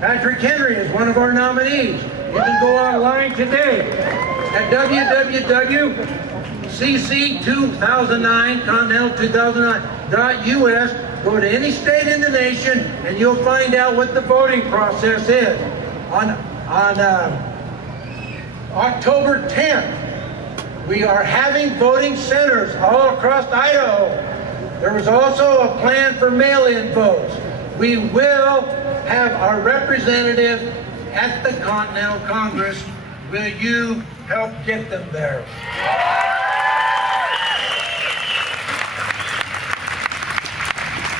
Patrick Henry is one of our nominees. You can go online today at www.cc2009, Continental 2009.us. Go to any state in the nation and you'll find out what the voting process is. On October 10th, we are having voting centers all across Idaho. There was also a plan for mail-in votes. We will have our representatives at the Continental Congress. Will you help get them there?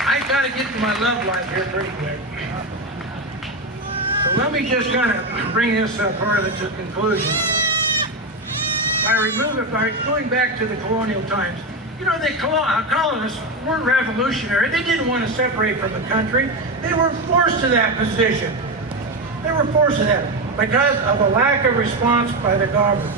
I got to get to my love life here pretty quick. So let me just kind of bring this part of it to conclusion. By going back to the colonial times, you know, the colonists weren't revolutionary. They didn't want to separate from the country. They were forced to that position. They were forced to that because of a lack of response by the government.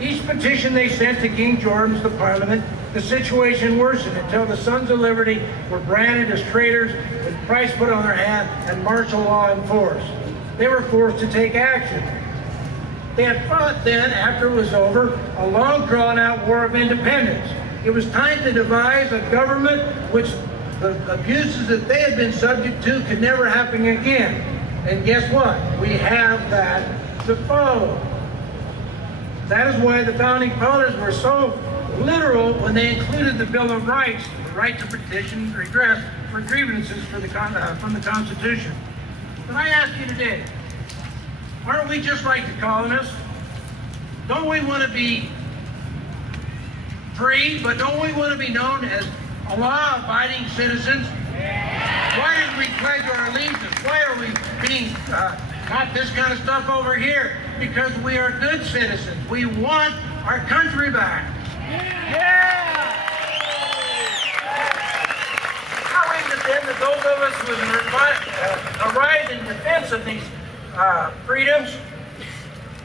Each petition they sent to King George's, the Parliament, the situation worsened until the Sons of Liberty were branded as traitors with the price put on their hand and martial law enforced. They were forced to take action. They had fought then, after it was over, a long drawn-out war of independence. It was time to devise a government which the abuses that they had been subject to could never happen again. And guess what? We have that to follow. That is why the founding fathers were so literal when they included the Bill of Rights, the right to petition redress for grievances from the Constitution. But I ask you today, aren't we just like the colonists? Don't we want to be free, but don't we want to be known as a law-abiding citizens? Why did we pledge our allegiance? Why are we being taught this kind of stuff over here? Because we are good citizens. We want our country back. Yeah! How is it then that those of us who arise in defense of these freedoms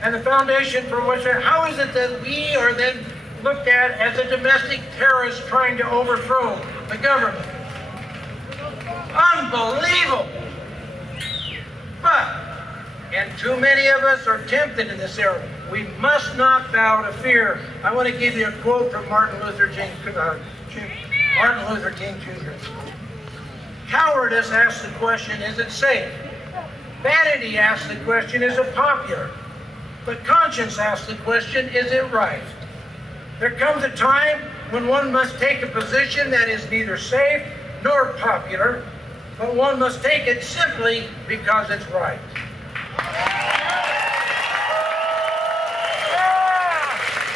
and the foundation for which, how is it that we are then looked at as a domestic terrorist trying to overthrow the government? Unbelievable! But, and too many of us are tempted in this era. We must not bow to fear. I want to give you a quote from Martin Luther King Jr. Cowardice asks the question, is it safe? Vanity asks the question, is it popular? But conscience asks the question, is it right? There comes a time when one must take a position that is neither safe nor popular, but one must take it simply because it's right.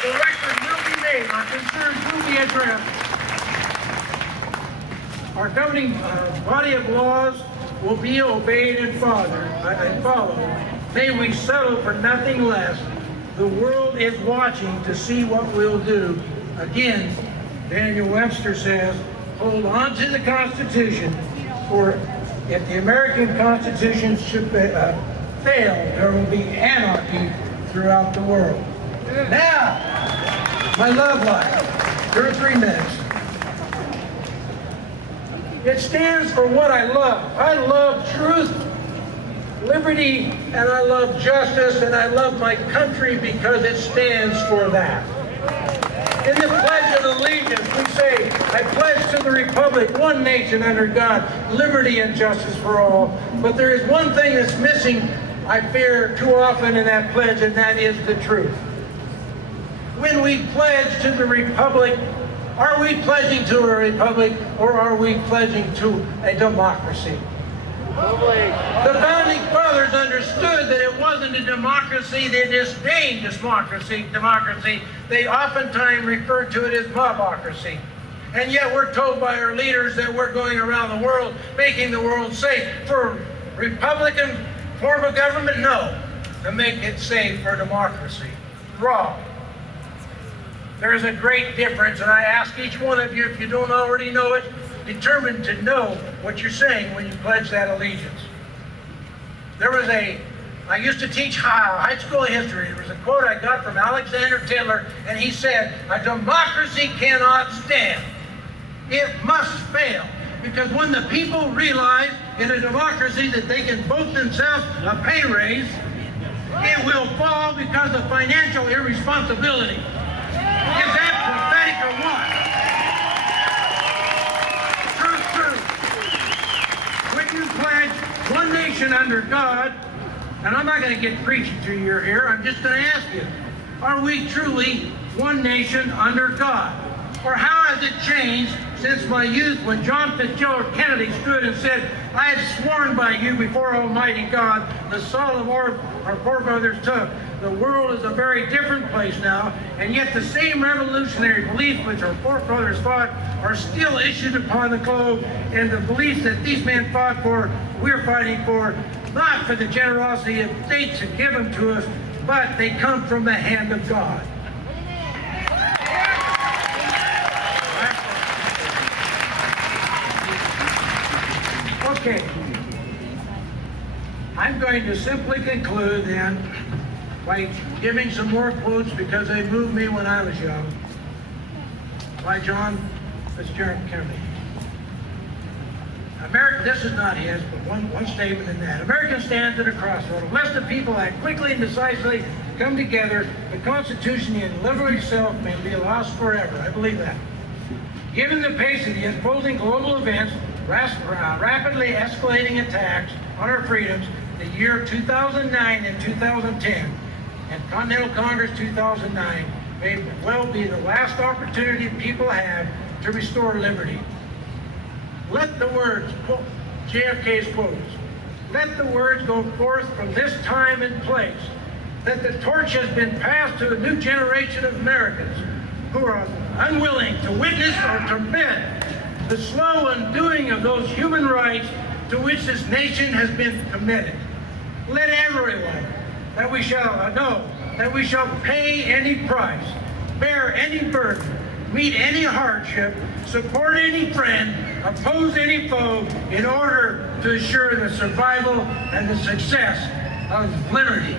The record will be made, our concerns will be addressed. Our governing body of laws will be obeyed and followed. May we settle for nothing less. The world is watching to see what we'll do. Again, Daniel Webster says, hold on to the Constitution, for if the American Constitution should fail, there will be anarchy throughout the world. Now, my love life, 2 or 3 minutes. It stands for what I love. I love truth, liberty, and I love justice, and I love my country because it stands for that. In the Pledge of Allegiance, we say, I pledge to the Republic, one nation under God, liberty and justice for all. But there is one thing that's missing, I fear, too often in that pledge, and that is the truth. When we pledge to the Republic, are we pledging to a republic, or are we pledging to a democracy? The founding fathers understood that it wasn't a democracy. They disdained democracy. They oftentimes referred to it as mobocracy. And yet we're told by our leaders that we're going around the world making the world safe. For Republican form of government? No. To make it safe for democracy. Wrong. There's a great difference, and I ask each one of you, if you don't already know it, determined to know what you're saying when you pledge that allegiance. I used to teach high school history. There was a quote I got from Alexander Titler, and he said, a democracy cannot stand. It must fail. Because when the people realize in a democracy that they can vote themselves a pay raise, it will fall because of financial irresponsibility. Is that prophetic or what? True. When you pledge one nation under God, and I'm not going to get preachy to you here, I'm just going to ask you, are we truly one nation under God? Or how has it changed since my youth when John Fitzgerald Kennedy stood and said, I have sworn by you before Almighty God, the solemn oath our forefathers took. The world is a very different place now, and yet the same revolutionary beliefs which our forefathers fought are still issued upon the globe, and the beliefs that these men fought for, we're fighting for, not for the generosity of states that give them to us, but they come from the hand of God. Okay, I'm going to simply conclude then by giving some more quotes because they moved me when I was young, by John Fitzgerald Kennedy. This is not his, but one statement in that. America stands at a crossroad. Unless the people act quickly and decisively, come together, the Constitution and liberty itself may be lost forever. I believe that. Given the pace of the unfolding global events, rapidly escalating attacks on our freedoms, the year 2009 and 2010, and Continental Congress 2009 may well be the last opportunity people have to restore liberty. Let the words, JFK's quotes, let the words go forth from this time and place, that the torch has been passed to a new generation of Americans who are unwilling to witness or permit the slow undoing of those human rights to which this nation has been committed. Let everyone that we shall know that we shall pay any price, bear any burden, meet any hardship, support any friend, oppose any foe in order to assure the survival and the success of liberty.